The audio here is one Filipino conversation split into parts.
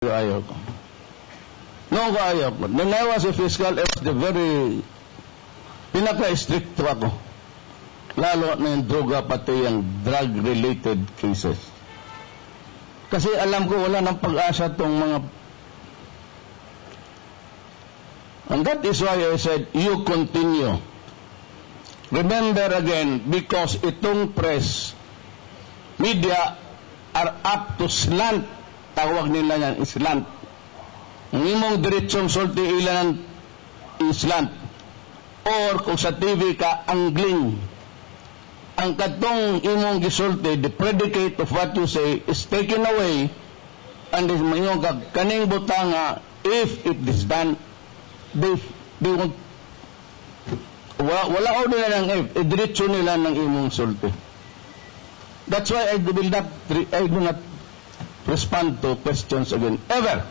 Ayaw ko. No, ayaw ko. When I was a fiscal, I was the very pinaka-stricto ako. Lalo na yung droga, pati yung drug-related cases. Kasi alam ko wala ng pag-asa tong mga... And that is why I said, you continue. Remember again, because itong press, media are up to slant. Tawag nila yan, slant. Ang imong diretsong sulti ilan slant. Or kung sa TV ka, angling. Ang katong imong gisulti, the predicate of what you say is taken away, and is mayong kaning butanga, if it is done, they won't, wala ko nila ng if, diretso nila ng imong sulti. That's why I do not respond to questions again, ever,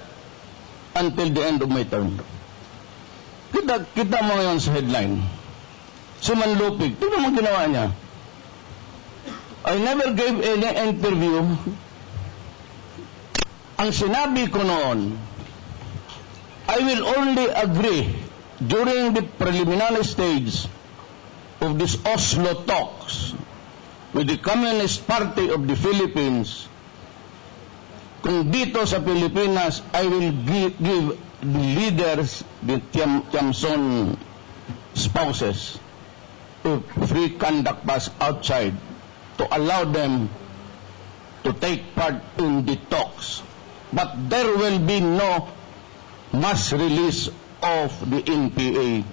until the end of my term. Kita mo ngayon sa headline. Si Manlupig, ito naman ginawa niya. I never gave any interview. Ang sinabi ko noon, I will only agree during the preliminary stage of this Oslo talks with the Communist Party of the Philippines. Kung dito sa Pilipinas, I will give the leaders, the Tiamson spouses, a free conduct pass outside to allow them to take part in the talks. But there will be no mass release of the NPA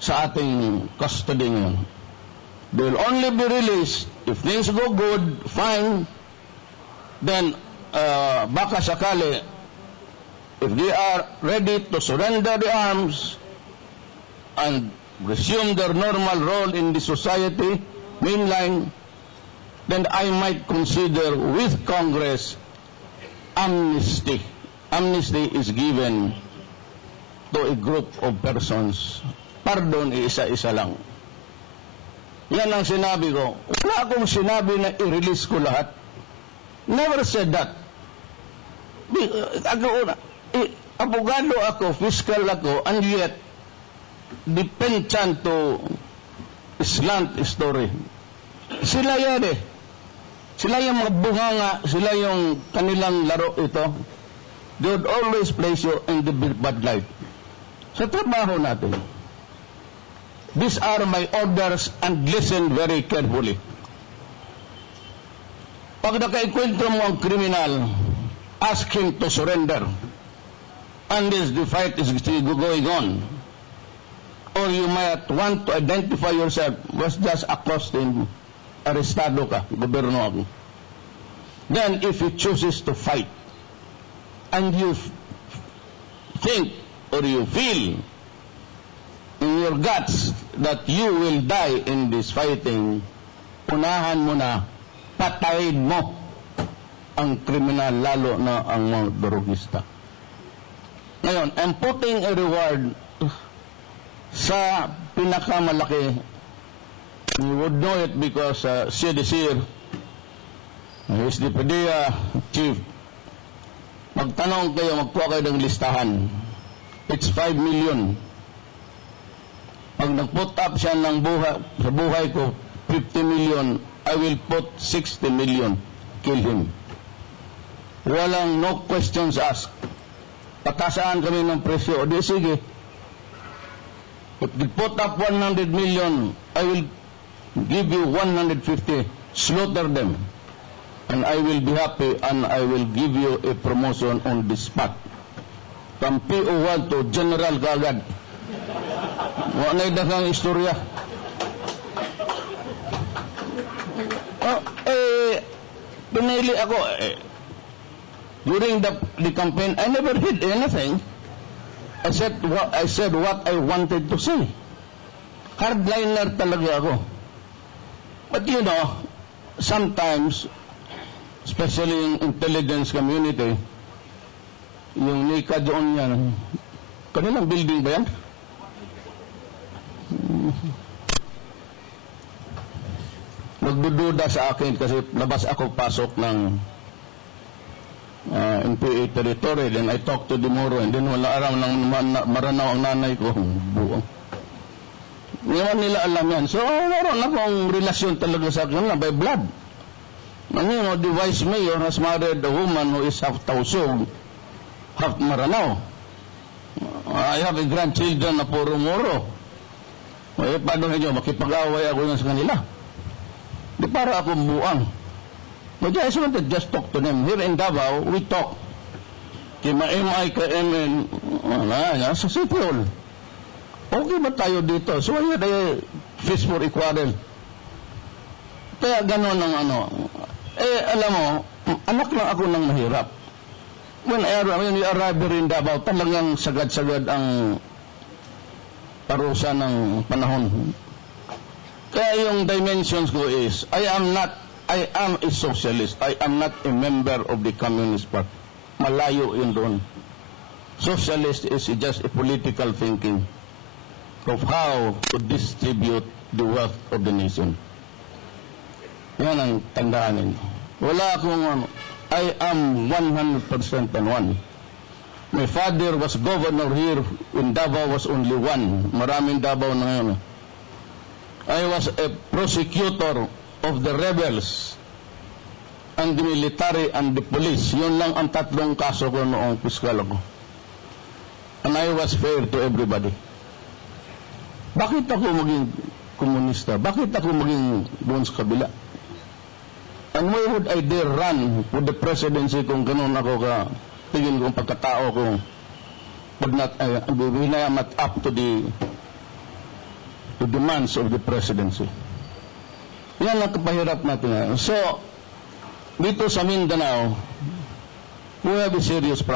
sa ating custody ngayon. They will only be released if things go good, fine, then baka sakali, if they are ready to surrender the arms and resume their normal role in the society, mainline, then I might consider with Congress amnesty. Amnesty is given to a group of persons. Pardon, isa-isa lang. Yan ang sinabi ko. Wala akong sinabi na i-release ko lahat. Never said that. Abogado ako, fiscal ako, and yet dependent to slant story. Sila yan eh. Sila yung mga bunganga, sila yung kanilang laro ito. They would always place you in the bad light. Sa trabaho natin, these are my orders and listen very carefully. Pag nakaikwentro mo ang kriminal, ask him to surrender. Unless the fight is still going on. Or you might want to identify yourself was just across the arestado ka, gobyerno ako. Then if he chooses to fight, and you think or you feel in your guts that you will die in this fighting, unahan mo na, patayin mo ang kriminal, lalo na ang mga drogista. Ngayon, I'm putting a reward sa pinakamalaki. You would know it because CDC, he's the PDEA chief. Magtanong kayo, magkuha kayo ng listahan. It's 5 million. Pag nag-put up siya ng sa buhay ko, 50 million, I will put 60 million. Kill him. Walang no questions asked. Patasaan kami ng presyo. O di sige. If they put up 100 million, I will give you 150. Slaughter them. And I will be happy and I will give you a promotion on the spot. From PO1 to General kagad. Wala na kang istorya. Pinili ako. During the campaign, I never did anything. I said what I wanted to say. Hardliner talaga ako. But you know, sometimes, especially in intelligence community, yung Nika doon yan, kanilang building ba yan? Magdududa sa akin kasi labas ako pasok ng NPA territory. Then I talked to Dimoro, and then wala araw ng Maranao ang nanay ko. Buong. Ngayon nila alam yan. So, meron akong relasyon talaga sa akin by blood. The vice mayor has married a woman who is half Tausug, half Maranao. I have a grandchildren na puro Moro. Paano nyo, makipag-away ako yan sa kanila? Di para akong buang. But I just wanted to just talk to them. Here in Davao, we talk. Kima-MI ka MN, sa City Hall. Okay ba tayo dito? So, yun ay fish for equal. Kaya gano'n ang alam mo, anak lang ako ng mahirap. When we arrived here in Davao, talagang sagad-sagad ang parusa ng panahon. Kaya yung dimensions ko is, I am a socialist. I am not a member of the Communist Party. Malayo yun doon. Socialist is just a political thinking of how to distribute the wealth of the nation. Yan ang tandaan ninyo. Wala akong I am 100% on one. My father was governor here when Davao was only one. Maraming Davao na ngayon. I was a prosecutor of the rebels and the military and the police. Yun lang ang tatlong kaso ko noong piskal ako. And I was fair to everybody. Bakit ako maging komunista? Bakit ako maging doon sa kabila? And why would I dare run for the presidency kung ganun ako ka tingin kong pagkatao ko when I am not up to the demands of the presidency? Yan ang kapahirap natin. So, dito sa Mindanao, we have a serious problem.